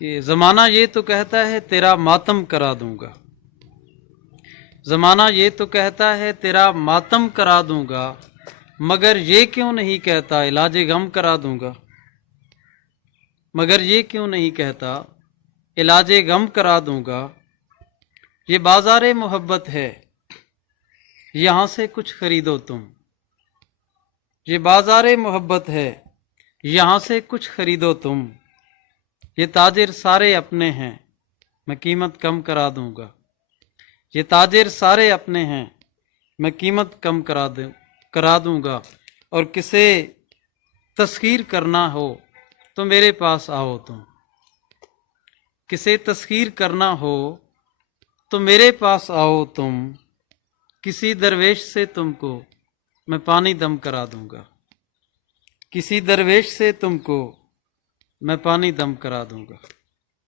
کہ زمانہ یہ تو کہتا ہے تیرا ماتم کرا دوں گا، زمانہ یہ تو کہتا ہے تیرا ماتم کرا دوں گا، مگر یہ کیوں نہیں کہتا علاج غم کرا دوں گا، مگر یہ کیوں نہیں کہتا علاج غم کرا دوں گا۔ یہ بازار محبت ہے، یہاں سے کچھ خریدو تم، یہ بازار محبت ہے، یہاں سے کچھ خریدو تم۔ یہ تاجر سارے اپنے ہیں، میں قیمت کم کرا دوں گا، یہ تاجر سارے اپنے ہیں، میں قیمت کم کرا دوں گا۔ اور کسے تسخیر کرنا ہو تو میرے پاس آؤ تم، کسے تسخیر کرنا ہو تو میرے پاس آؤ تم، کسی درویش سے تم کو میں پانی دم کرا دوں گا، کسی درویش سے تم کو میں پانی دم کرا دوں گا۔